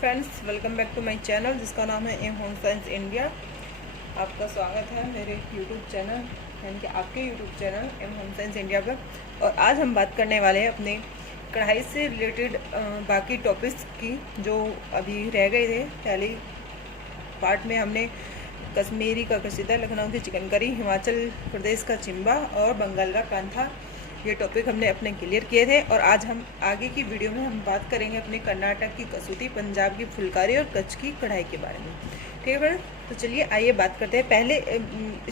Friends, welcome back to my channel जिसका नाम है एम होम साइंस इंडिया। आपका स्वागत है मेरे यूट्यूब चैनल यानी कि आपके YouTube channel am home science India पर। और आज हम बात करने वाले हैं अपने कढ़ाई से रिलेटेड बाकी टॉपिक्स की जो अभी रह गए थे। पहले पार्ट में हमने कश्मीरी का कसीदा, लखनऊ की चिकन करी, हिमाचल प्रदेश का चिम्बा और बंगाल का कांथा, ये टॉपिक हमने अपने क्लियर किए थे। और आज हम आगे की वीडियो में हम बात करेंगे अपने कर्नाटक की कसूती, पंजाब की फुलकारी और कच्छ की कढ़ाई के बारे में। ठीक है फ्रेंड्स, तो चलिए आइए बात करते हैं। पहले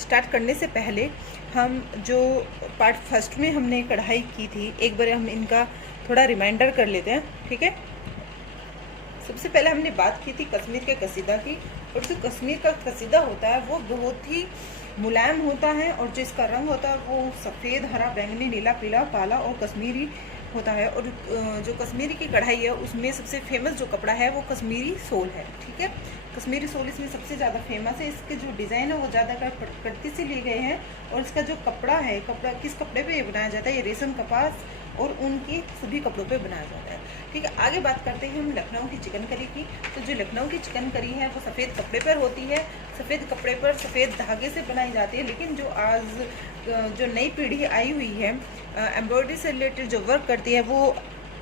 स्टार्ट करने से पहले हम जो पार्ट फर्स्ट में हमने कढ़ाई की थी, एक बार हम इनका थोड़ा रिमाइंडर कर लेते हैं। ठीक है, सबसे पहले हमने बात की थी कश्मीर के कसीदा की। और जो कश्मीर का कसीदा होता है वो बहुत ही मुलायम होता है और जो इसका रंग होता है वो सफ़ेद, हरा, बैंगनी, नीला, पीला, काला और कश्मीरी होता है। और जो कश्मीरी की कढ़ाई है उसमें सबसे फेमस जो कपड़ा है वो कश्मीरी सोल है। ठीक है, कश्मीरी सोल इसमें सबसे ज़्यादा फेमस है। इसके जो डिज़ाइन है वो ज़्यादातर प्रकृति से लिए गए हैं। और इसका जो कपड़ा है, कपड़ा किस कपड़े पे ये बनाया जाता है, ये रेशम, कपास और ऊन के सभी कपड़ों पे बनाया जाता है। ठीक है, आगे बात करते हैं हम लखनऊ की चिकन करी की। तो जो लखनऊ की चिकन करी है वो सफ़ेद कपड़े पर होती है, सफ़ेद कपड़े पर सफ़ेद धागे से बनाई जाती है। लेकिन जो आज जो नई पीढ़ी आई हुई है एम्ब्रॉयडरी से रिलेटेड जो वर्क करती है वो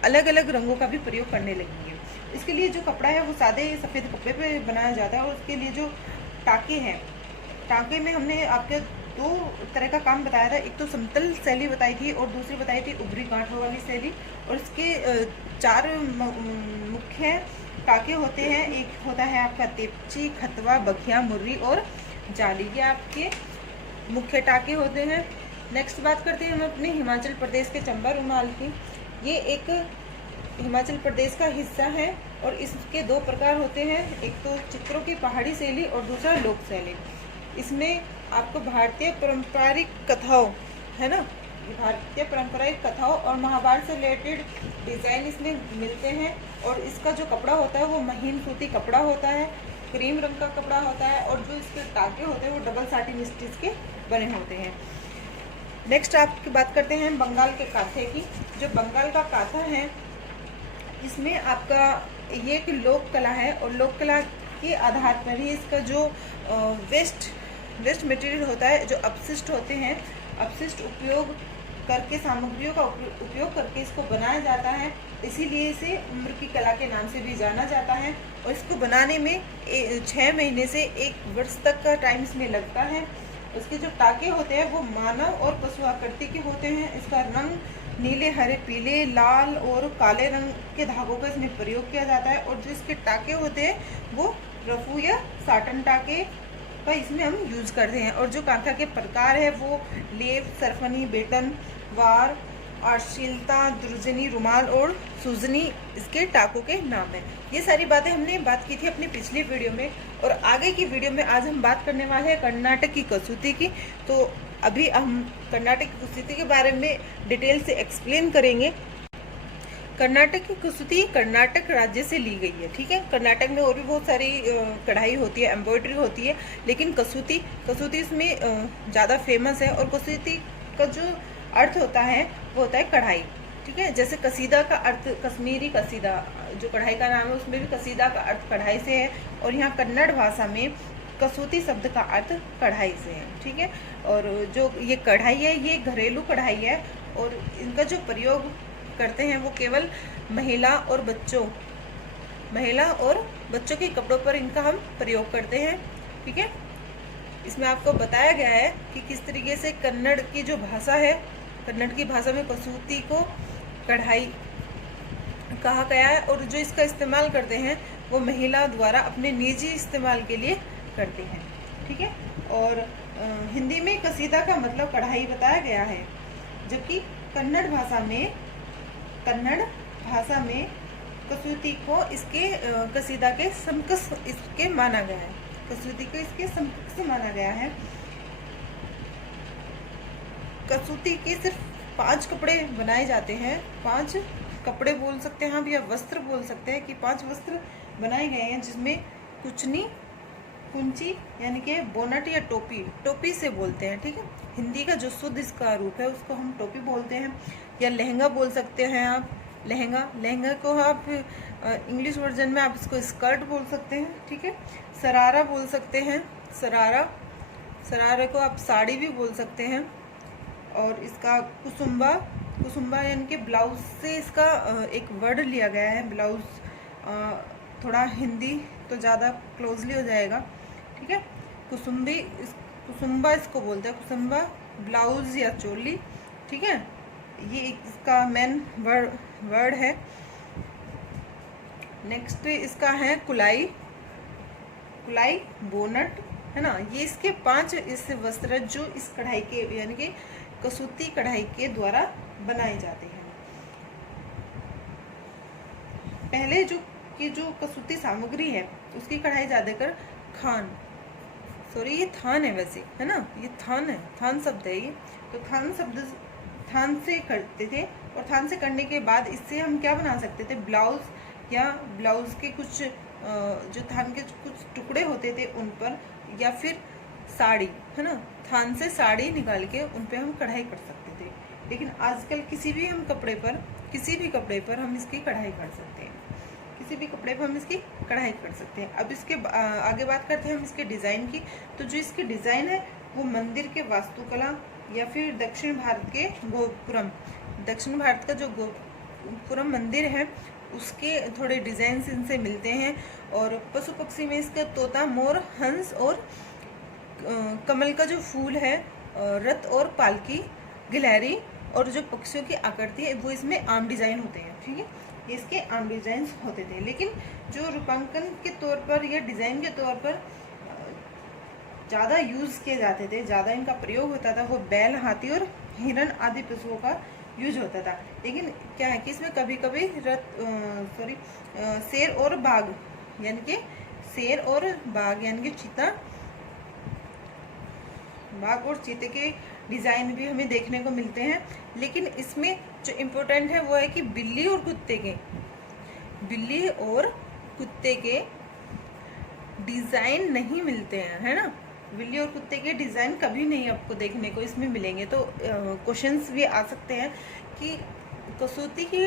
अलग अलग रंगों का भी प्रयोग करने लगी है। इसके लिए जो कपड़ा है वो सादे सफ़ेद कपड़े पे बनाया जाता है। और उसके लिए जो टाँके हैं, टाँके में हमने आपके दो तरह का काम बताया था। एक तो समतल शैली बताई थी और दूसरी बताई थी उभरी गांठों वाली शैली। और इसके चार मुख्य टाँके होते हैं। एक होता है आपका तेपची, खतवा, बखिया, मुर्री और जाली, ये आपके मुख्य टाँके होते हैं। नेक्स्ट बात करते हैं हम अपने हिमाचल प्रदेश के चंबा रुमाल की। ये एक हिमाचल प्रदेश का हिस्सा है और इसके दो प्रकार होते हैं, एक तो चित्रों की पहाड़ी शैली और दूसरा लोक शैली। इसमें आपको भारतीय पारंपरिक कथाओं, है ना, भारतीय पारंपरिक कथाओं और महाभारत से रिलेटेड डिज़ाइन इसमें मिलते हैं। और इसका जो कपड़ा होता है वो महीन सूती कपड़ा होता है, क्रीम रंग का कपड़ा होता है। और जो इसके टाँके होते हैं वो डबल साटिन स्टिच के बने होते हैं। नेक्स्ट आपकी बात करते हैं बंगाल के कांथे की। जो बंगाल का कांथा है इसमें आपका ये एक लोक कला है और लोक कला के आधार पर ही इसका जो वेस्ट मटेरियल होता है, जो अपशिष्ट होते हैं, अपशिष्ट उपयोग करके, सामग्रियों का उपयोग करके इसको बनाया जाता है। इसीलिए इसे उम्र की कला के नाम से भी जाना जाता है। और इसको बनाने में 6 महीने से 1 वर्ष तक का टाइम इसमें लगता है। उसके जो टाँके होते हैं वो मानव और पशु आकृति के होते हैं। इसका रंग नीले, हरे, पीले, लाल और काले रंग के धागों का इसमें प्रयोग किया जाता है। और जो इसके टाँके होते हैं वो रफू या साटन टाँके का इसमें हम यूज़ करते हैं। और जो कांथा के प्रकार है वो लेप, सरफनी, बेटन, वार, आशीलता, दुर्जनी, रुमाल और सूजनी इसके टाकों के नाम हैं। ये सारी बातें हमने बात की थी अपनी पिछली वीडियो में। और आगे की वीडियो में आज हम बात करने वाले हैं कर्नाटक की कसूती की। तो अभी हम कर्नाटक की कसूती के बारे में डिटेल से एक्सप्लेन करेंगे। कर्नाटक की कसूती कर्नाटक राज्य से ली गई है। ठीक है, कर्नाटक में और भी बहुत सारी कढ़ाई होती है, एम्ब्रॉयडरी होती है, लेकिन कसूती इसमें ज़्यादा फेमस है। और कसूती का जो अर्थ होता है वो होता है कढ़ाई। ठीक है, जैसे कसीदा का अर्थ, कश्मीरी कसीदा जो कढ़ाई का नाम है उसमें भी कसीदा का अर्थ कढ़ाई से है। और यहाँ कन्नड़ भाषा में कसूती शब्द का अर्थ कढ़ाई से है। ठीक है, और जो ये कढ़ाई है ये घरेलू कढ़ाई है और इनका जो प्रयोग करते हैं वो केवल महिला और बच्चों के कपड़ों पर इनका हम प्रयोग करते हैं। ठीक है, इसमें आपको बताया गया है कि किस तरीके से कन्नड़ की जो भाषा है, कन्नड़ की भाषा में कसूती को कढ़ाई कहा गया है। और जो इसका इस्तेमाल करते हैं वो महिला द्वारा अपने निजी इस्तेमाल के लिए करते हैं। ठीक है, और हिंदी में कसीदा का मतलब कढ़ाई बताया गया है, जबकि कन्नड़ भाषा में कसूती को इसके कसीदा के समकक्ष इसके माना गया है। कसूती को इसके समकक्ष माना गया है। कसूती के सिर्फ 5 कपड़े बनाए जाते हैं। 5 कपड़े बोल सकते हैं आप, या वस्त्र बोल सकते हैं कि 5 वस्त्र बनाए गए हैं, जिसमें कुचनी, कुंची यानी कि बोनट या टोपी से बोलते हैं। ठीक है, हिंदी का जो शुद्ध इसका रूप है उसको हम टोपी बोलते हैं, या लहंगा बोल सकते हैं आप, लहंगा, लहंगा को आप इंग्लिश वर्जन में आप इसको स्कर्ट बोल सकते हैं, ठीक है। सरारा बोल सकते हैं, सरारा, सरारे को आप साड़ी भी बोल सकते हैं। और इसका कुसुम्बा, कुसुम्बा यानी कि ब्लाउज से इसका एक वर्ड लिया गया है। ब्लाउज थोड़ा हिंदी तो ज़्यादा क्लोजली हो जाएगा, ठीक है। कुसुम्बी, कुसुम्बा इसको बोलते हैं, कुसुम्बा ब्लाउज या चोली, ठीक है। ये इसका मेन वर्ड है। नेक्स्ट इसका है कुलाई, कुलाई बोनट, है ना। ये इसके 5 इस वस्त्र जो इस कढ़ाई के यानी कि कसूती कढ़ाई के द्वारा बनाए जाते हैं। पहले जो कसूती सामग्री है उसकी कढ़ाई ज्यादातर खान, सॉरी ये थान है वैसे, है ना, ये थान है, थान शब्द है ये। तो थान शब्द, थान से करते थे, और थान से करने के बाद इससे हम क्या बना सकते थे, ब्लाउज, या ब्लाउज के कुछ जो थान के कुछ टुकड़े होते थे उन पर, या फिर साड़ी, है ना, थान से साड़ी निकाल के उन पे हम कढ़ाई कर सकते थे। लेकिन आजकल किसी भी हम कपड़े पर, किसी भी कपड़े पर हम इसकी कढ़ाई कर सकते हैं, किसी भी कपड़े पर हम इसकी कढ़ाई कर सकते हैं। अब इसके आगे बात करते हैं हम इसके डिज़ाइन की। तो जो इसकी डिज़ाइन है वो मंदिर के वास्तुकला, या फिर दक्षिण भारत के गोपुरम, दक्षिण भारत का जो गोपुरम मंदिर है उसके थोड़े डिज़ाइन इनसे मिलते हैं। और पशु पक्षी में इसका तोता, मोर, हंस और कमल का जो फूल है, रथ और पालकी, गिलहरी, और जो पक्षियों की आकृति है वो इसमें आम डिज़ाइन होते हैं, ठीक है। इसके आम डिज़ाइन होते थे। लेकिन जो रूपांकन के तौर पर या डिज़ाइन के तौर पर ज़्यादा यूज़ किए जाते थे, ज़्यादा इनका प्रयोग होता था, वो बैल, हाथी और हिरण आदि पशुओं का यूज होता था। लेकिन क्या है कि इसमें कभी कभी शेर और बाघ, यानी कि शेर और बाघ यानी कि चीता, बाघ और चीते के डिज़ाइन भी हमें देखने को मिलते हैं। लेकिन इसमें जो इम्पोर्टेंट है वो है कि बिल्ली और कुत्ते के, बिल्ली और कुत्ते के डिज़ाइन नहीं मिलते हैं, है ना। बिल्ली और कुत्ते के डिज़ाइन कभी नहीं आपको देखने को इसमें मिलेंगे। तो क्वेश्चंस भी आ सकते हैं कि कसूती की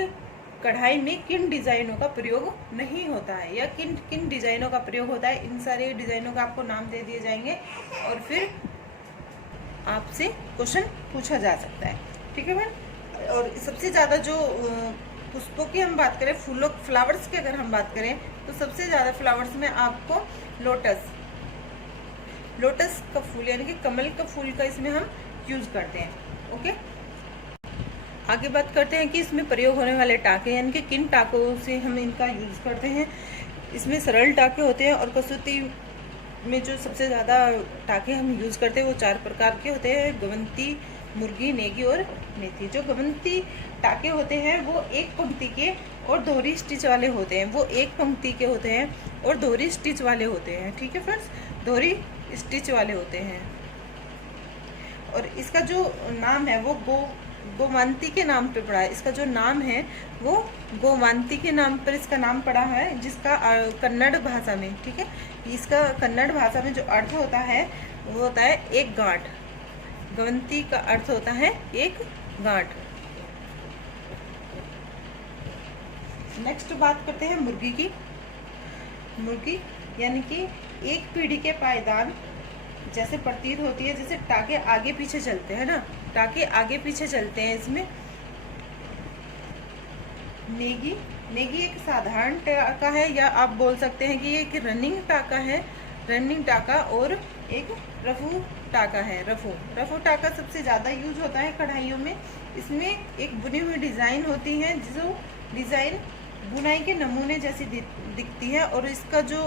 कढ़ाई में किन डिज़ाइनों का प्रयोग नहीं होता है, या किन किन डिज़ाइनों का प्रयोग होता है। इन सारे डिज़ाइनों का आपको नाम दे दिए जाएंगे और फिर आपसे क्वेश्चन पूछा जा सकता है, ठीक है मैम। और सबसे ज़्यादा जो पुष्पों की हम बात करें, फूलों, फ्लावर्स की अगर हम बात करें, तो सबसे ज़्यादा फ्लावर्स में आपको लोटस, लोटस का फूल यानी कि कमल का फूल का इसमें हम यूज़ करते हैं, ओके। आगे बात करते हैं कि इसमें प्रयोग होने वाले टाके, यानी कि किन टाकों से हम इनका यूज़ करते हैं। इसमें सरल टाके होते हैं, और कसूती में जो सबसे ज़्यादा टाके हम यूज़ करते हैं वो 4 प्रकार के होते हैं, गवंती, मुर्गी, नेगी और मेथी। जो गवंती टाके होते हैं वो एक पंक्ति के और दोहरी स्टिच वाले होते हैं, वो एक पंक्ति के होते हैं और दोहरी स्टिच वाले होते हैं, ठीक है फ्रेंड्स, दोहरी स्टिच वाले होते हैं। और इसका जो नाम है वो गोमांती के नाम पे पड़ा है। इसका जो नाम है वो गोमांती के नाम पर इसका नाम पड़ा है, जिसका कन्नड़ भाषा में, ठीक है, इसका कन्नड़ भाषा में जो अर्थ होता है वो होता है एक गांठ। गवंती का अर्थ होता है एक गांठ। नेक्स्ट बात करते हैं मुर्गी की। मुर्गी यानी कि एक पीढ़ी के पायदान जैसे प्रतीत होती है, जैसे टाके आगे पीछे चलते हैं ना, टाके आगे पीछे चलते हैं इसमें। नेगी, नेगी एक साधारण टाका है, या आप बोल सकते हैं कि ये एक रनिंग टाका है, रनिंग टाका, और एक रफू टाका है। रफू टाका सबसे ज़्यादा यूज होता है कढ़ाइयों में। इसमें एक बुनी हुई डिज़ाइन होती है, जो डिज़ाइन बुनाई के नमूने जैसी दिखती है, और इसका जो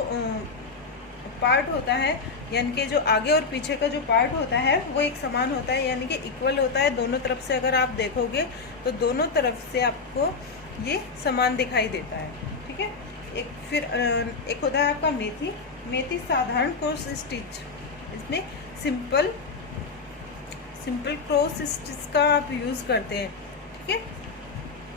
पार्ट होता है, यानी कि जो आगे और पीछे का जो पार्ट होता है वो एक समान होता है, यानी कि इक्वल होता है दोनों तरफ से। अगर आप देखोगे तो दोनों तरफ से आपको ये समान दिखाई देता है, ठीक है। एक होता है आपका मेथी। मेथी साधारण क्रॉस स्टिच, इसमें सिंपल क्रॉस स्टिच का आप यूज़ करते हैं, ठीक है,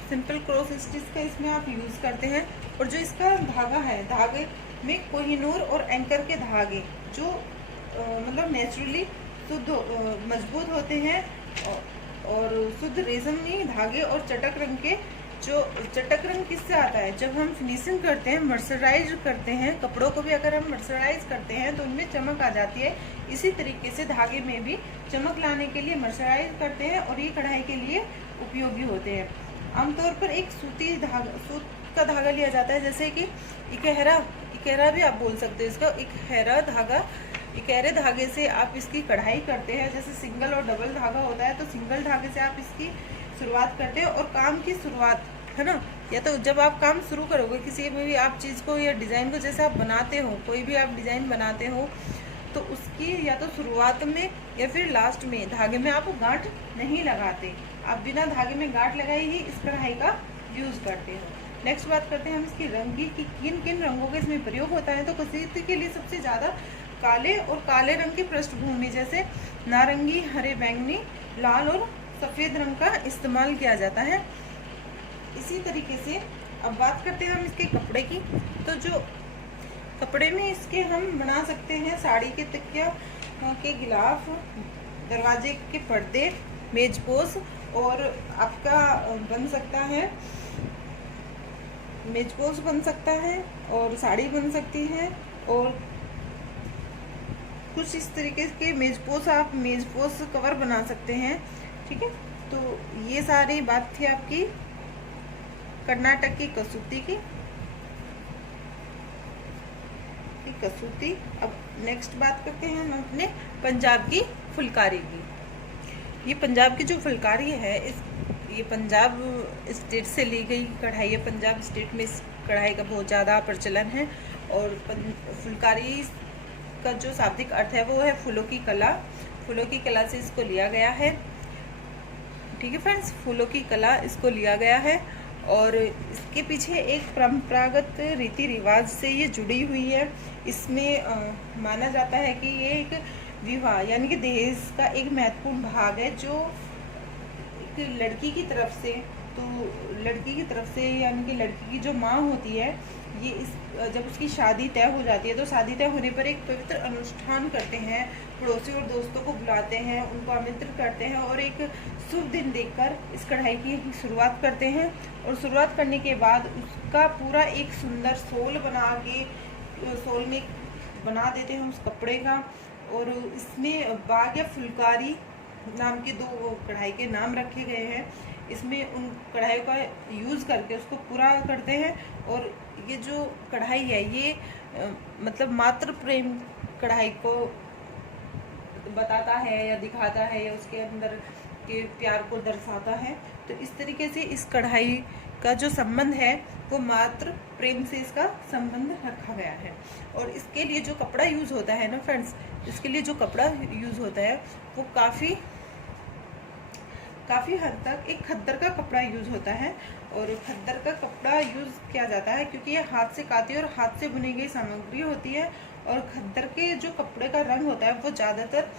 सिंपल क्रॉस स्टिच का इसमें आप यूज़ करते हैं। और जो इसका धागा है, धागे में कोहिनूर और एंकर के धागे जो मतलब नेचुरली शुद्ध मजबूत होते हैं, और शुद्ध रेशमी धागे और चटक रंग के जो चटक रंग किससे आता है, जब हम फिनिशिंग करते हैं, मर्सराइज करते हैं कपड़ों को भी, अगर हम मर्सराइज करते हैं तो उनमें चमक आ जाती है। इसी तरीके से धागे में भी चमक लाने के लिए मर्सराइज करते हैं और ये कढ़ाई के लिए उपयोगी होते हैं। आमतौर पर एक सूत का धागा लिया जाता है, जैसे कि इकहरा भी आप बोल सकते हो इसका, इकहरा धागा। इकहरे धागे से आप इसकी कढ़ाई करते हैं। जैसे सिंगल और डबल धागा होता है, तो सिंगल धागे से आप इसकी शुरुआत करते हैं। और काम की शुरुआत है ना, या तो जब आप काम शुरू करोगे किसी भी आप चीज़ को या डिज़ाइन को, जैसे आप बनाते हो, कोई भी आप डिज़ाइन बनाते हो, तो उसकी या तो शुरुआत में या फिर लास्ट में धागे में आप गांठ नहीं लगाते। आप बिना धागे में गांठ लगाए ही इस कढ़ाई का यूज़ करते हो। नेक्स्ट बात करते हैं हम इसकी रंग की, कि किन किन रंगों का इसमें प्रयोग होता है। तो कसीदे के लिए सबसे ज़्यादा काले और काले रंग की पृष्ठभूमि, जैसे नारंगी, हरे, बैंगनी, लाल और सफ़ेद रंग का इस्तेमाल किया जाता है। इसी तरीके से अब बात करते हैं हम इसके कपड़े की। तो जो कपड़े में इसके हम बना सकते हैं साड़ी के तकिया के गिलाफ, दरवाजे के पर्दे, मेजपोश, और आपका बन सकता है मेजपोश बन सकता है, और साड़ी बन सकती है, और कुछ इस तरीके के मेजपोश कवर बना सकते हैं। ठीक है, तो ये सारी बात थी आपकी कर्नाटक की कसूती। अब नेक्स्ट बात करते हैं हम अपने पंजाब की फुलकारी की। ये पंजाब की जो फुलकारी है, ये पंजाब स्टेट से ली गई कढ़ाई है। पंजाब स्टेट में इस कढ़ाई का बहुत ज़्यादा प्रचलन है। और फुलकारी का जो शाब्दिक अर्थ है वो है फूलों की कला। फूलों की कला से इसको लिया गया है। ठीक है फ्रेंड्स, फूलों की कला इसको लिया गया है। और इसके पीछे एक परंपरागत रीति रिवाज से ये जुड़ी हुई है। इसमें माना जाता है कि ये एक विवाह यानी कि दहेज का एक महत्वपूर्ण भाग है, जो एक लड़की की तरफ से, तो लड़की की तरफ से यानी कि लड़की की जो माँ होती है, ये जब उसकी शादी तय हो जाती है, तो शादी तय होने पर एक पवित्र अनुष्ठान करते हैं। पड़ोसी और दोस्तों को बुलाते हैं, उनको आमंत्रित करते हैं और एक शुभ दिन देखकर इस कढ़ाई की शुरुआत करते हैं। और शुरुआत करने के बाद उसका पूरा एक सुंदर सोल सोल में बना देते हैं उस कपड़े का। और इसमें बाग या फुलकारी नाम के दो कढ़ाई के नाम रखे गए हैं। इसमें उन कढ़ाई का यूज़ करके उसको पूरा करते हैं। और ये जो कढ़ाई है, ये मतलब मातृ प्रेम कढ़ाई को बताता है या दिखाता है, या उसके अंदर के प्यार को दर्शाता है। तो इस तरीके से इस कढ़ाई का जो संबंध है वो मातृ प्रेम से इसका संबंध रखा गया है। और इसके लिए जो कपड़ा यूज़ होता है ना फ्रेंड्स, इसके लिए जो कपड़ा यूज़ होता है वो काफ़ी हद तक एक खद्दर का कपड़ा यूज़ होता है। और खद्दर का कपड़ा यूज़ किया जाता है क्योंकि ये हाथ से काती और हाथ से बुनी गई सामग्री होती है। और खद्दर के जो कपड़े का रंग होता है वो ज़्यादातर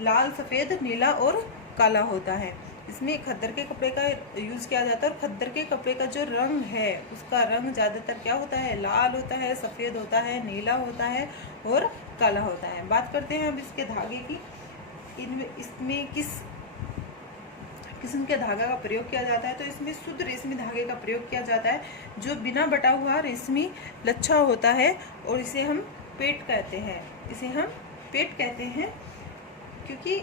लाल, सफ़ेद, नीला और काला होता है। इसमें खद्दर के कपड़े का यूज़ किया जाता है। और खद्दर के कपड़े का जो रंग है उसका रंग ज़्यादातर क्या होता है, लाल होता है, सफ़ेद होता है, नीला होता है और काला होता है। बात करते हैं अब इसके धागे की। इसमें किस किस्म के धागा का प्रयोग किया जाता है। तो इसमें शुद्ध रेशमी धागे का प्रयोग किया जाता है, जो बिना बटा हुआ रेशमी लच्छा होता है। और इसे हम पेट कहते हैं क्योंकि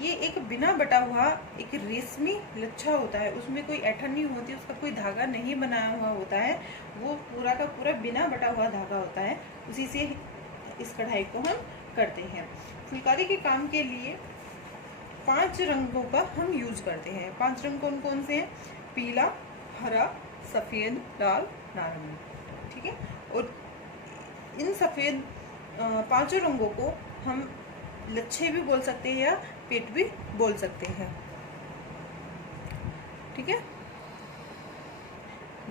ये एक बिना बटा हुआ एक रेशमी लच्छा होता है। उसमें कोई ऐठन नहीं होती, उसका कोई धागा नहीं बनाया हुआ होता है, वो पूरा का पूरा बिना बटा हुआ धागा होता है। उसी से इस कढ़ाई को हम करते हैं। फुलकारी के काम के लिए 5 रंगों का हम यूज करते हैं। 5 रंग कौन कौन से हैं? पीला, हरा, सफ़ेद, लाल, नारंगी। ठीक है, और इन सफ़ेद 5 रंगों को हम लच्छे भी बोल सकते हैं या पेट भी बोल सकते हैं। ठीक है,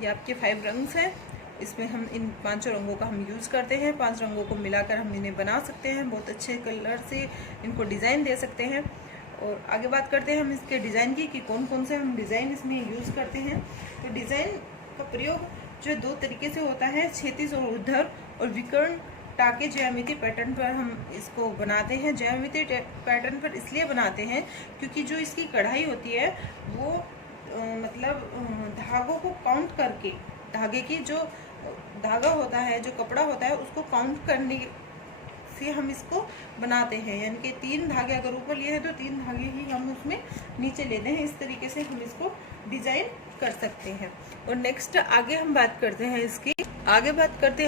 ये आपके 5 रंग्स हैं। इसमें हम इन 5 रंगों का हम यूज़ करते हैं। 5 रंगों को मिलाकर हम इन्हें बना सकते हैं, बहुत अच्छे कलर से इनको डिज़ाइन दे सकते हैं। और आगे बात करते हैं हम इसके डिज़ाइन की, कि कौन कौन से हम डिज़ाइन इसमें यूज़ करते हैं। तो डिज़ाइन का प्रयोग जो 2 तरीके से होता है, क्षैतिज और ऊर्ध्व और विकर्ण टाके ज्यामिति पैटर्न पर हम इसको बनाते हैं। ज्यामिति पैटर्न पर इसलिए बनाते हैं क्योंकि जो इसकी कढ़ाई होती है वो मतलब धागों को काउंट करके, धागे की जो धागा होता है, जो कपड़ा होता है, उसको काउंट करने से हम इसको बनाते हैं। यानी कि 3 धागे अगर ऊपर लिए हैं तो 3 धागे ही हम उसमें नीचे लेते हैं। इस तरीके से हम इसको डिजाइन कर सकते हैं। और नेक्स्ट आगे हम बात करते हैं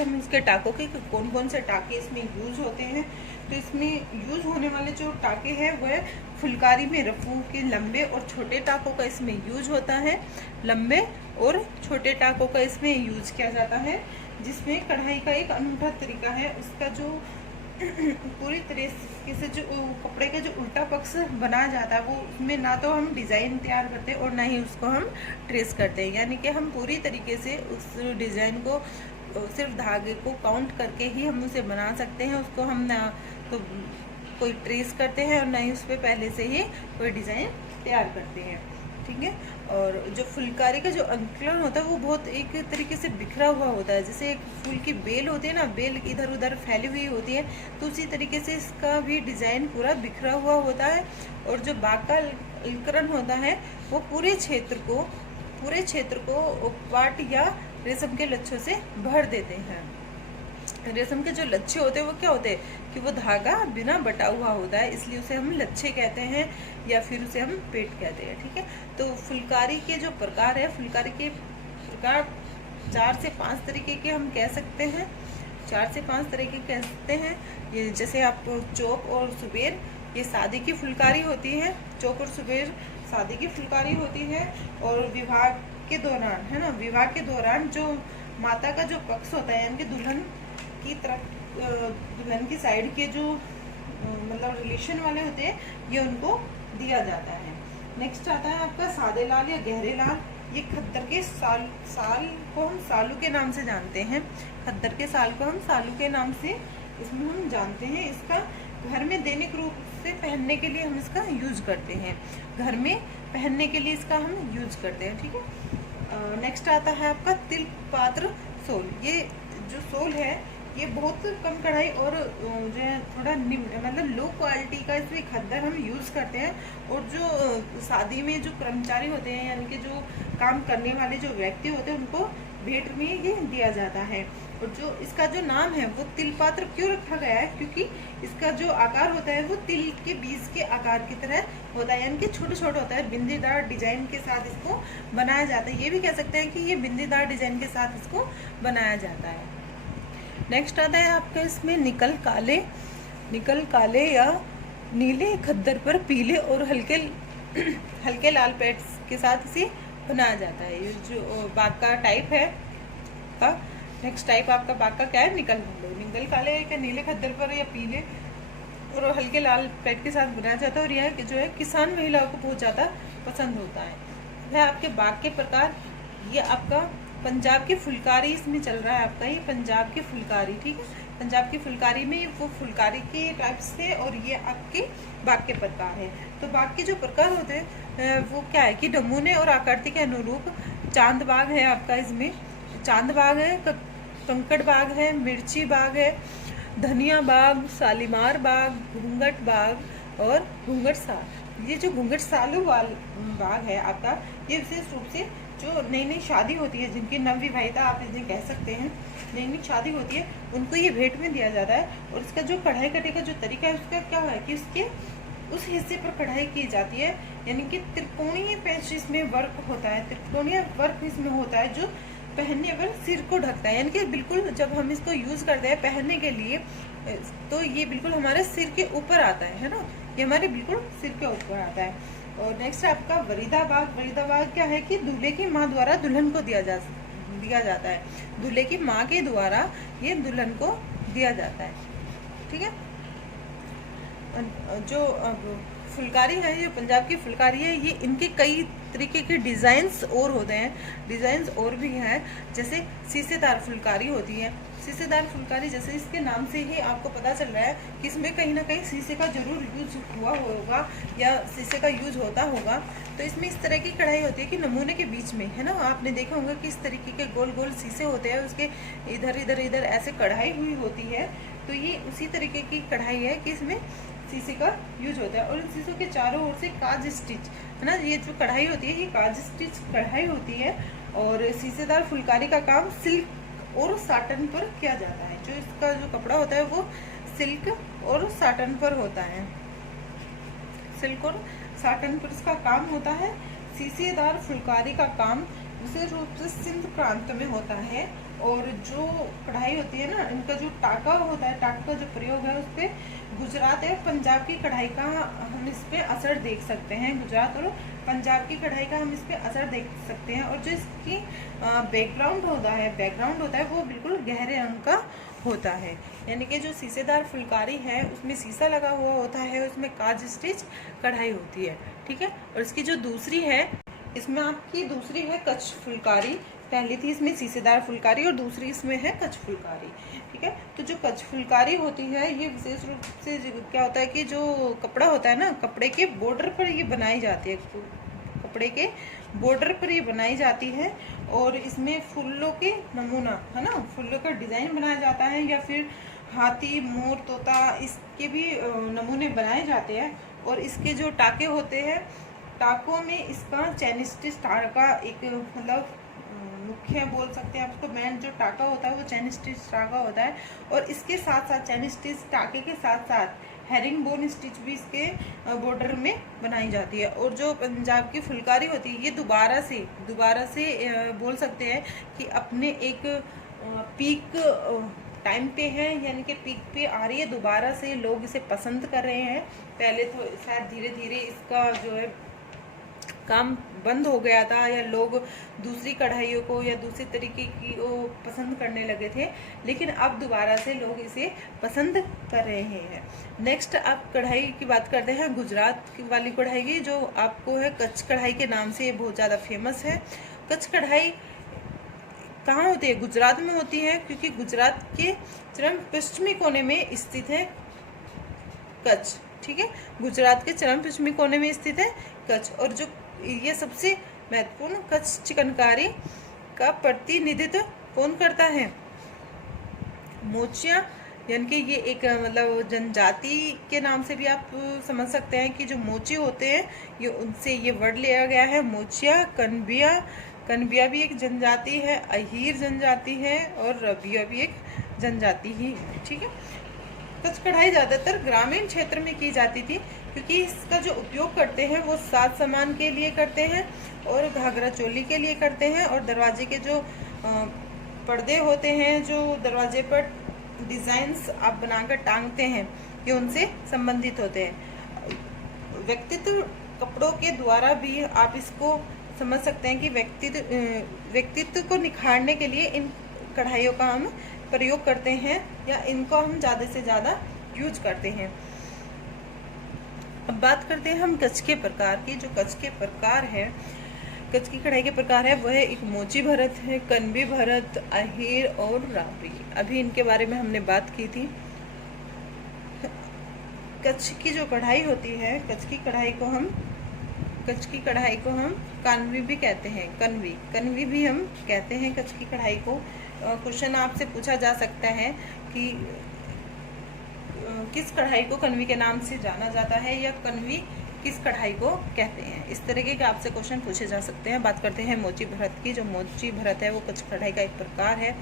हम इसके टाकों की, कौन कौन से टाके इसमें यूज होते हैं। तो इसमें यूज होने वाले जो टाके हैं वह फुलकारी में रफू के लंबे और छोटे टाकों का इसमें यूज होता है। लंबे और छोटे टाकों का इसमें यूज किया जाता है। जिसमें कढ़ाई का एक अनूठा तरीका है, उसका जो पूरी तरीके से जो कपड़े का जो उल्टा पक्ष बनाया जाता है, वो उसमें ना तो हम डिज़ाइन तैयार करते और ना ही उसको हम ट्रेस करते हैं। यानी कि हम पूरी तरीके से उस डिज़ाइन को सिर्फ धागे को काउंट करके ही हम उसे बना सकते हैं। उसको हम ना तो कोई ट्रेस करते हैं और ना ही उस पर पहले से ही कोई डिज़ाइन तैयार करते हैं। ठीक है। और जो फुलकारी का जो अंकुरण होता है वो बहुत एक तरीके से बिखरा हुआ होता है। जैसे एक फूल की बेल होती है ना, बेल इधर उधर फैली हुई होती है, तो उसी तरीके से इसका भी डिज़ाइन पूरा बिखरा हुआ होता है। और जो बाग का अंकुरण होता है वो पूरे क्षेत्र को पाट या रेशम के लच्छों से भर देते हैं। रेशम के जो लच्छे होते हैं वो क्या होते हैं कि वो धागा बिना बटा हुआ होता है, इसलिए उसे हम लच्छे कहते हैं या फिर उसे हम पेट कहते हैं। ठीक है। तो फुलकारी के जो प्रकार है, फुलकारी के प्रकार 4 से 5 तरीके के हम कह सकते हैं। 4 से 5 तरीके कह सकते हैं। ये जैसे आप चौक और सुबेर, ये शादी की फुलकारी होती है। चौक और सुबेर शादी की फुलकारी होती है। और विवाह के दौरान, है ना, विवाह के दौरान जो माता का जो पक्ष होता है, यानी कि दुल्हन की तरफ, दुल्हन की साइड के जो मतलब रिलेशन वाले होते हैं, ये उनको दिया जाता है। नेक्स्ट आता है आपका सादे लाल या गहरे लाल। ये खद्दर के साल को हम सालू के नाम से जानते हैं। खद्दर के साल को हम सालू के नाम से इसमें हम जानते हैं। इसका घर में दैनिक रूप से पहनने के लिए हम इसका यूज करते हैं। घर में पहनने के लिए इसका हम यूज करते हैं। ठीक है। नेक्स्ट आता है आपका तिल पात्र सोल। ये जो सोल है ये बहुत कम कढ़ाई और जो है थोड़ा निम्न मतलब लो क्वालिटी का इसमें खद्दर हम यूज़ करते हैं। और जो शादी में जो कर्मचारी होते हैं, यानी कि जो काम करने वाले जो व्यक्ति होते हैं, उनको भेंट में ये दिया जाता है। और जो इसका जो नाम है वो तिल पात्र क्यों रखा गया है, क्योंकि इसका जो आकार होता है वो तिल के बीज के आकार की तरह होता है, यानी कि छोटा छोटा होता है। बिंदीदार डिजाइन के साथ इसको बनाया जाता है। ये भी कह सकते हैं कि ये बिंदीदार डिजाइन के साथ इसको बनाया जाता है। नेक्स्ट आता है आपका इसमें निकल काले या नीले खद्दर पर पीले और हल्के लाल पैड्स के साथ इसे बनाया जाता है। ये जो बाग का टाइप है का नेक्स्ट टाइप आपका बाग का क्या है, निकल काले या नीले खद्दर पर या पीले और हल्के लाल पैड के साथ बनाया जाता है। और यह जो है किसान महिलाओं को बहुत ज़्यादा पसंद होता है। वह आपके बाग के प्रकार, ये आपका पंजाब की फुलकारी इसमें चल रहा है आपका, ये पंजाब की फुलकारी। ठीक है। पंजाब की फुलकारी में वो फुलकारी के टाइप्स थे और ये आपके बाग के प्रकार है। तो बाग के जो प्रकार होते हैं वो क्या है कि नमूने और आकृति के अनुरूप चांद बाग है आपका, इसमें चांद बाग है, कंकड़ बाग है, मिर्ची बाग है, धनिया बाग, शालीमार बाग, घूंघट बाग और घूंघट साल। ये जो घूंघट सालू वाला बाग है आपका, ये विशेष रूप से जो नई नई शादी होती है, जिनकी नवविवाहिता आप इन्हें कह सकते हैं, नई नई शादी होती है, उनको ये भेंट में दिया जाता है। और इसका जो कढ़ाई कटे का जो तरीका है उसका क्या है कि उसके उस हिस्से पर कढ़ाई की जाती है, यानी कि त्रिकोणीय पेच इसमें वर्क होता है, त्रिकोणीय वर्क इसमें होता है जो पहनने पर सिर को ढकता है। यानी कि बिल्कुल जब हम इसको यूज़ करते हैं पहनने के लिए, तो ये बिल्कुल हमारे सिर के ऊपर आता है ना, ये हमारे बिल्कुल सिर के ऊपर आता है। और नेक्स्ट आपका वरीदा बाग क्या है कि दूल्हे की माँ द्वारा दुल्हन को दिया जाता है। दूल्हे की माँ के द्वारा ये दुल्हन को दिया जाता है। ठीक है। जो फुलकारी है, ये पंजाब की फुलकारी है, ये इनके कई तरीके के डिज़ाइंस और होते हैं, डिज़ाइंस और भी हैं। जैसे शीशेदार फुलकारी होती है। शीशेदार फुलकारी जैसे इसके नाम से ही आपको पता चल रहा है कि इसमें कहीं ना कहीं शीशे का जरूर यूज हुआ होगा या शीशे का यूज होता होगा। तो इसमें इस तरह की कढ़ाई होती है कि नमूने के बीच में, है ना, आपने देखा होगा कि इस तरीके के गोल गोल शीशे होते हैं, उसके इधर ऐसे कढ़ाई हुई होती है। तो ये उसी तरीके की कढ़ाई है कि इसमें शीशे का यूज होता है। और इन शीशों के चारों ओर से काज स्टिच, है ना। ये जो कढ़ाई होती है ये काज स्टिच कढ़ाई होती है और शीशेदार फुलकारी का काम सिल्क और साटन पर किया जाता है। जो इसका जो कपड़ा होता है वो सिल्क और साटन पर होता है, सिल्क और साटन पर इसका काम होता है। शीशेदार फुलकारी का काम विशेष रूप से सिंध प्रांत में होता है। और जो कढ़ाई होती है ना, इनका जो टाका होता है, टाका का जो प्रयोग है उस पर गुजरात या पंजाब की कढ़ाई का हम इस पे असर देख सकते हैं। गुजरात और पंजाब की कढ़ाई का हम इस पे असर देख सकते हैं। और जो इसकी बैकग्राउंड होता है वो बिल्कुल गहरे रंग का होता है, यानी कि जो शीशेदार फुलकारी है उसमें शीशा लगा हुआ होता है, उसमें काज स्टिच कढ़ाई होती है, ठीक है। और इसकी जो दूसरी है, इसमें आपकी दूसरी है कच्छ फुलकारी। पहली थी इसमें शीशेदार फुलकारी और दूसरी इसमें है कच्छ फुलकारी, ठीक है। तो जो कच्छ फुलकारी होती है ये विशेष रूप से क्या होता है कि जो कपड़ा होता है ना, कपड़े के बॉर्डर पर ये बनाई जाती है, कपड़े के बॉर्डर पर ये बनाई जाती है। और इसमें फूलों के नमूना है ना, फूलों का डिज़ाइन बनाया जाता है, या फिर हाथी, मोर, तोता, इसके भी नमूने बनाए जाते हैं। और इसके जो टाके होते हैं, टाकों में इसका चैन स्टिच टाका एक मतलब मुख्य बोल सकते हैं आप उसको। मेन जो टाका होता है वो चैन स्टिच टाका होता है। और इसके साथ साथ चैन स्टिच टाके के साथ साथ हेरिंग बोन स्टिच भी इसके बॉर्डर में बनाई जाती है। और जो पंजाब की फुलकारी होती है ये दोबारा से बोल सकते हैं कि अपने एक पीक टाइम पे है, यानी कि पीक पे आ रही है, दोबारा से लोग इसे पसंद कर रहे हैं। पहले तो शायद धीरे धीरे इसका जो है काम बंद हो गया था, या लोग दूसरी कढ़ाइयों को या दूसरी तरीके की वो पसंद करने लगे थे, लेकिन अब दोबारा से लोग इसे पसंद कर रहे हैं। नेक्स्ट आप कढ़ाई की बात करते हैं, गुजरात वाली कढ़ाई की, जो आपको है कच्छ कढ़ाई के नाम से बहुत ज़्यादा फेमस है। कच्छ कढ़ाई कहाँ होती है? गुजरात में होती है, क्योंकि गुजरात के चरम पश्चिमी कोने में स्थित है कच्छ, ठीक है। गुजरात के चरम पश्चिमी कोने में स्थित है कच्छ। और जो ये सबसे महत्वपूर्ण कच्छ चिकनकारी का प्रतिनिधित्व कौन करता है? मोचिया, यानी कि ये एक मतलब जनजाति के नाम से भी आप समझ सकते हैं कि जो मोची होते हैं ये उनसे ये वर्ड लिया गया है। मोचिया, कन्बिया भी एक जनजाति है, अहीर जनजाति है, और रबिया भी एक जनजाति ही है, ठीक है। कच्छ कढ़ाई ज़्यादातर ग्रामीण क्षेत्र में की जाती थी, क्योंकि इसका जो उपयोग करते हैं वो साज सामान के लिए करते हैं और घाघरा चोली के लिए करते हैं। और दरवाजे के जो पर्दे होते हैं, जो दरवाजे पर डिज़ाइंस आप बनाकर टांगते हैं, ये उनसे संबंधित होते हैं। व्यक्तित्व कपड़ों के द्वारा भी आप इसको समझ सकते हैं कि व्यक्तित्व को निखारने के लिए इन कढ़ाइयों का हम प्रयोग करते हैं, या इनको हम ज़्यादा से ज़्यादा यूज करते हैं। अब बात करते हैं हम कच्छ के प्रकार की। जो कच्छ के प्रकार है, कच्छ की कढ़ाई के प्रकार है, वह एक मोची भरत है, कनवी भरत, अहीर और रावरी। अभी इनके बारे में हमने बात की थी। कच्छ की जो कढ़ाई होती है, कच्छ की कढ़ाई को हम कानवी भी कहते हैं, कनवी भी हम कहते हैं कच्छ की कढ़ाई को। क्वेश्चन आपसे पूछा जा सकता है कि किस कढ़ाई को कनवी के नाम से जाना जाता है, या कनवी किस कढ़ाई को कहते हैं, इस तरीके के आपसे क्वेश्चन पूछे जा सकते हैं। बात करते हैं मोची भरत की। जो मोची भरत है वो कच्छ कढ़ाई का एक प्रकार है।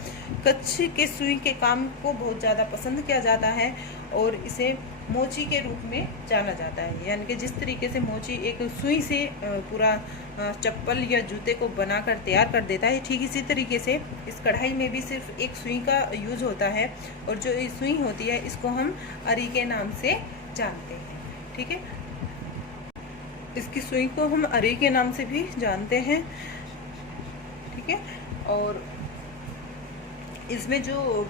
कच्छ के सुई के काम को बहुत ज़्यादा पसंद किया जाता है और इसे मोची के रूप में जाना जाता है, यानी कि जिस तरीके से मोची एक सुई से पूरा चप्पल या जूते को बनाकर तैयार कर देता है, ठीक इसी तरीके से इस कढ़ाई में भी सिर्फ एक सुई का यूज होता है। और जो ये सुई होती है इसको हम अरी के नाम से जानते हैं, ठीक है। इसकी सुई को हम अरी के नाम से भी जानते हैं, ठीक है। और इसमें जो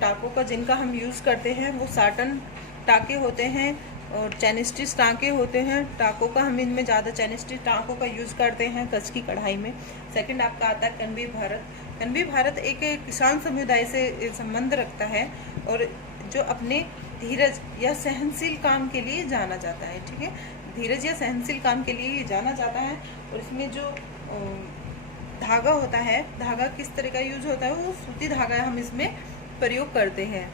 टाकों का जिनका हम यूज़ करते हैं वो साटन टाके होते हैं और चैन स्टिच टाके होते हैं। टाकों का हम इनमें ज़्यादा चैन स्टिच टाकों का यूज़ करते हैं कच्छ की कढ़ाई में। सेकंड आपका आता है कनवी भारत। कनवी भारत एक किसान समुदाय से संबंध रखता है और जो अपने धीरज या सहनशील काम के लिए जाना जाता है, ठीक है। धीरज या सहनशील काम के लिए जाना जाता है। और इसमें जो धागा होता है, धागा किस तरह का यूज होता है, वो सूती धागा हम इसमें प्रयोग करते हैं,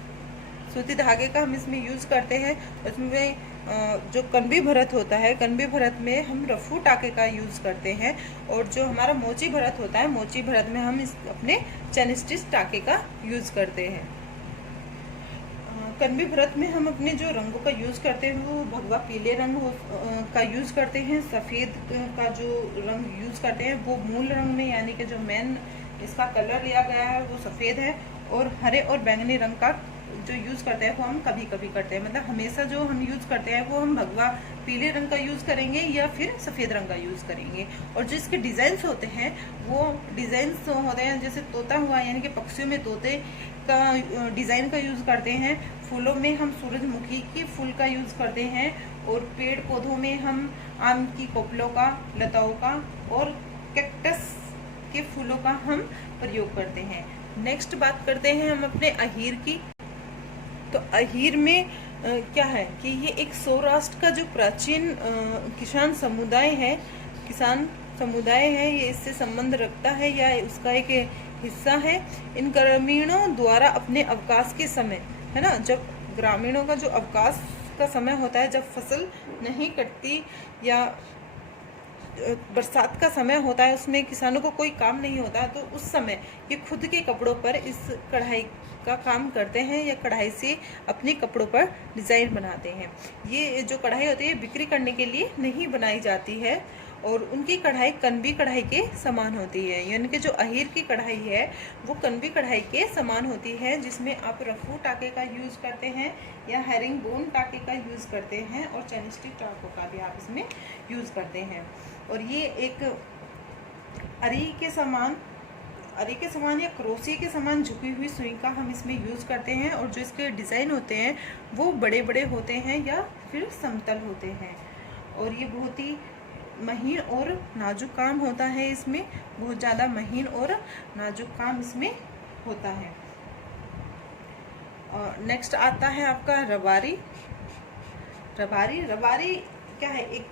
सूती धागे का हम इसमें यूज़ करते हैं। उसमें जो कनबी भरत होता है, कनबी भरत में हम रफू टाके का यूज़ करते हैं, और जो हमारा मोची भरत होता है, मोची भरत में हम इस अपने चैन स्टिच टाके का यूज़ करते हैं। कनबी भरत में हम अपने जो रंगों का यूज़ करते हैं वो भगवा पीले रंग का यूज़ करते हैं। सफ़ेद का जो रंग यूज़ करते हैं वो मूल रंग में, यानी कि जो मेन इसका कलर लिया गया है वो सफ़ेद है। और हरे और बैंगनी रंग का जो यूज़ करते हैं वो हम कभी कभी करते हैं, मतलब हमेशा जो हम यूज़ करते हैं वो हम भगवा पीले रंग का यूज़ करेंगे या फिर सफ़ेद रंग का यूज़ करेंगे। और जो इसके डिज़ाइंस होते हैं वो डिज़ाइंस होते हैं जैसे तोता हुआ, यानी कि पक्षियों में तोते का डिज़ाइन का यूज़ करते हैं। फूलों में हम सूरजमुखी के फूल का यूज़ करते हैं, और पेड़ पौधों में हम आम की कोपलों का, लताओं का और कैक्टस के फूलों का हम प्रयोग करते हैं। नेक्स्ट बात करते हैं हम अपने अहीर की। तो अहीर में क्या है कि ये एक सौराष्ट्र का जो प्राचीन किसान समुदाय है, ये इससे संबंध रखता है या उसका एक हिस्सा है। इन ग्रामीणों द्वारा अपने अवकाश के समय, है ना, जब ग्रामीणों का जो अवकाश का समय होता है, जब फसल नहीं कटती या बरसात का समय होता है, उसमें किसानों को कोई काम नहीं होता, तो उस समय ये खुद के कपड़ों पर इस कढ़ाई का काम करते हैं या कढ़ाई से अपने कपड़ों पर डिज़ाइन बनाते हैं। ये जो कढ़ाई होती है बिक्री करने के लिए नहीं बनाई जाती है, और उनकी कढ़ाई कनबी कढ़ाई के समान होती है, यानी कि जो अहीर की कढ़ाई है वो कनबी कढ़ाई के समान होती है, जिसमें आप रफू टाके का यूज़ करते हैं या हेरिंग बोन टाके का यूज़ करते हैं, और चैन स्टिच टाकों का भी आप इसमें यूज़ करते हैं। और ये एक अरी के समान या क्रोशिया के समान झुकी हुई सुई का हम इसमें यूज़ करते हैं, और जो इसके डिज़ाइन होते हैं वो बड़े बड़े होते हैं या फिर समतल होते हैं, और ये बहुत ही महीन और नाजुक काम होता है। इसमें बहुत ज़्यादा महीन और नाजुक काम इसमें होता है। और नेक्स्ट आता है आपका रबारी। रबारी क्या है, एक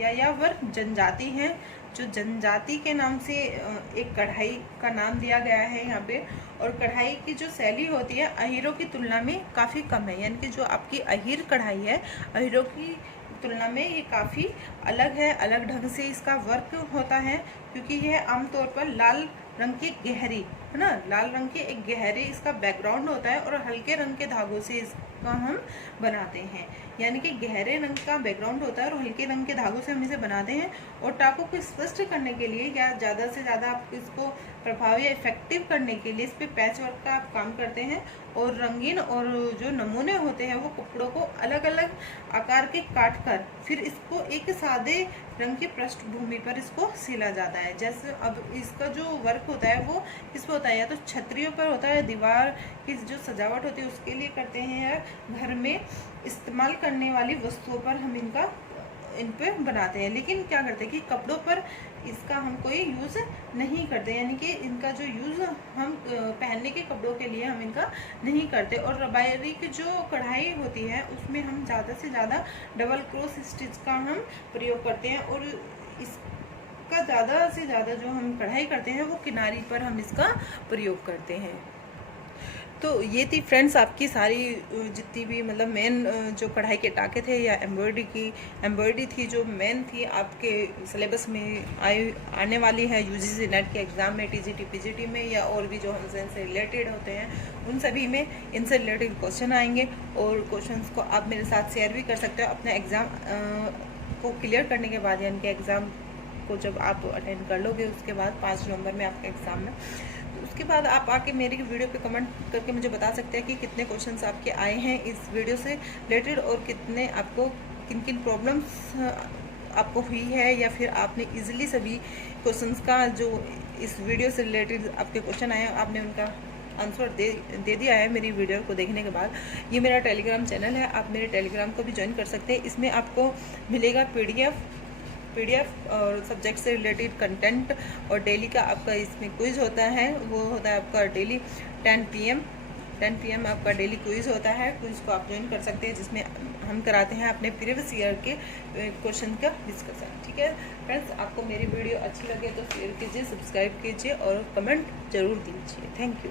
यायावर जनजाति है, जो जनजाति के नाम से एक कढ़ाई का नाम दिया गया है यहाँ पे। और कढ़ाई की जो शैली होती है अहीरों की तुलना में काफ़ी कम है, यानी कि जो आपकी अहीर कढ़ाई है अहीरों की तुलना में ये काफ़ी अलग है, अलग ढंग से इसका वर्क होता है, क्योंकि यह आमतौर पर लाल रंग की गहरी, है ना, लाल रंग की एक गहरे इसका बैकग्राउंड होता है, और हल्के रंग के धागों से इसका हम बनाते हैं, यानी कि गहरे रंग का बैकग्राउंड होता है और हल्के रंग के धागों से हम इसे बनाते हैं। और टाकों को स्पष्ट करने के लिए या ज़्यादा से ज़्यादा आप इसको प्रभावी या इफेक्टिव करने के लिए इस पर पैच वर्क का आप काम करते हैं, और रंगीन और जो नमूने होते हैं वो कपड़ों को अलग अलग आकार के काट कर फिर इसको एक सादे रंग की पृष्ठभूमि पर इसको सिला जाता है। जैसे अब इसका जो वर्क होता है वो इस पर होता है, या तो छतरियों पर होता है, दीवार की जो सजावट होती है उसके लिए करते हैं, या घर में इस्तेमाल करने वाली वस्तुओं पर हम इन पे बनाते हैं। लेकिन क्या करते हैं कि कपड़ों पर इसका हम कोई यूज़ नहीं करते, यानी कि इनका जो यूज़ हम पहनने के कपड़ों के लिए हम इनका नहीं करते। और रबारी की जो कढ़ाई होती है उसमें हम ज़्यादा से ज़्यादा डबल क्रॉस स्टिच का हम प्रयोग करते हैं, और इसका ज़्यादा से ज़्यादा जो हम कढ़ाई करते हैं वो किनारी पर हम इसका प्रयोग करते हैं। तो ये थी फ्रेंड्स आपकी सारी जितनी भी मतलब मेन जो कढ़ाई के टाके थे या एम्ब्रॉयडरी थी जो मेन थी आपके सिलेबस में आने वाली है यूजीसी नेट के एग्ज़ाम में, टीजीटी पीजीटी में, या और भी जो हमसे इनसे रिलेटेड होते हैं उन सभी में इनसे रिलेटेड क्वेश्चन आएंगे। और क्वेश्चंस को आप मेरे साथ शेयर भी कर सकते हो अपने एग्ज़ाम को क्लियर करने के बाद, यानी कि एग्ज़ाम को जब आप अटेंड कर लोगे उसके बाद 5 नवंबर में आपका एग्ज़ाम में, तो उसके बाद आप आके मेरी वीडियो पे कमेंट करके मुझे बता सकते हैं कि कितने क्वेश्चंस आपके आए हैं इस वीडियो से रिलेटेड, और कितने आपको किन किन प्रॉब्लम्स आपको हुई है, या फिर आपने इजीली सभी क्वेश्चंस का जो इस वीडियो से रिलेटेड आपके क्वेश्चन आए आपने उनका आंसर दे दिया है मेरी वीडियो को देखने के बाद। ये मेरा टेलीग्राम चैनल है, आप मेरे टेलीग्राम को भी ज्वाइन कर सकते हैं। इसमें आपको मिलेगा पीडीएफ और सब्जेक्ट से रिलेटेड कंटेंट, और डेली का आपका इसमें क्विज होता है, वो होता है आपका डेली 10 PM आपका डेली क्विज होता है। क्विज को आप ज्वाइन कर सकते हैं, जिसमें हम कराते हैं अपने प्रीवियस ईयर के क्वेश्चन का डिस्कशन। ठीक है फ्रेंड्स, आपको मेरी वीडियो अच्छी लगे तो शेयर कीजिए, सब्सक्राइब कीजिए और कमेंट जरूर दीजिए। Thank you.